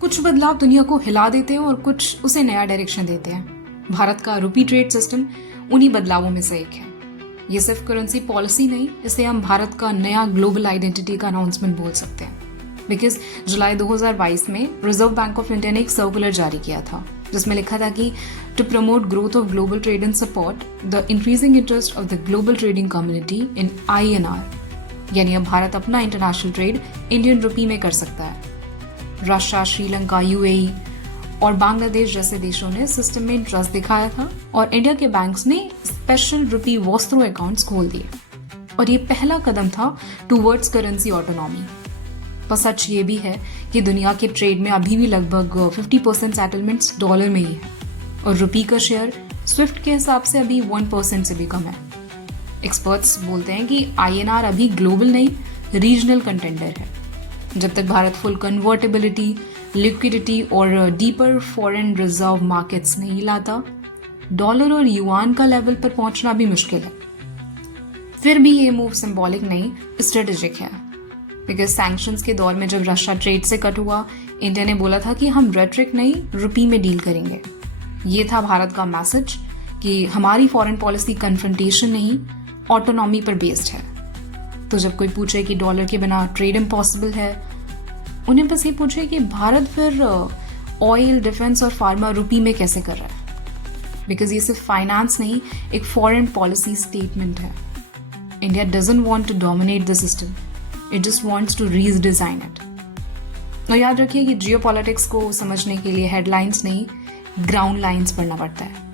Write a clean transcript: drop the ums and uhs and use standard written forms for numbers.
कुछ बदलाव दुनिया को हिला देते हैं और कुछ उसे नया डायरेक्शन देते हैं। भारत का रुपी ट्रेड सिस्टम उन्हीं बदलावों में से एक है। ये सिर्फ करेंसी पॉलिसी नहीं, इसे हम भारत का नया ग्लोबल आइडेंटिटी का अनाउंसमेंट बोल सकते हैं। बिकॉज जुलाई 2022 में रिजर्व बैंक ऑफ इंडिया ने एक सर्कुलर जारी किया था जिसमें लिखा था कि to promote growth of global trade and support the increasing interest of the global trading community in INR, यानी अब भारत अपना इंटरनेशनल ट्रेड इंडियन रुपी में कर सकता है। रशिया, श्रीलंका, UAE और बांग्लादेश जैसे देशों ने सिस्टम में इंटरेस्ट दिखाया था और इंडिया के बैंक्स ने स्पेशल रुपी वॉस्त्रो अकाउंट्स खोल दिए और ये पहला कदम था टूवर्ड्स करेंसी ऑटोनॉमी। पर सच ये भी है कि दुनिया के ट्रेड में अभी भी लगभग 50% सेटलमेंट्स डॉलर में ही है और रुपी का शेयर स्विफ्ट के हिसाब से अभी 1% से भी कम है। एक्सपर्ट्स बोलते हैं कि INR अभी ग्लोबल नहीं, रीजनल कंटेंडर है। जब तक भारत फुल कन्वर्टेबिलिटी, लिक्विडिटी और डीपर फॉरेन रिजर्व मार्केट्स नहीं लाता, डॉलर और युआन का लेवल पर पहुंचना भी मुश्किल है। फिर भी ये मूव सिंबॉलिक नहीं, स्ट्रेटेजिक है। बिकॉज सैंक्शंस के दौर में जब रशिया ट्रेड से कट हुआ, इंडिया ने बोला था कि हम रेट्रिक नहीं, रुपी में डील करेंगे। ये था भारत का मैसेज कि हमारी फॉरेन पॉलिसी कन्फ्रंटेशन नहीं, ऑटोनॉमी पर बेस्ड है। तो जब कोई पूछे कि डॉलर के बिना ट्रेड इम्पॉसिबल है, उन्हें बस ये पूछे कि भारत फिर ऑयल, डिफेंस और फार्मा रुपी में कैसे कर रहा है। बिकॉज ये सिर्फ फाइनेंस नहीं, एक फॉरेन पॉलिसी स्टेटमेंट है। India doesn't want to dominate the system, it just wants to redesign it. और याद रखिए कि जियोपॉलिटिक्स को समझने के लिए हेडलाइंस नहीं, ग्राउंड लाइंस पढ़ना पड़ता है।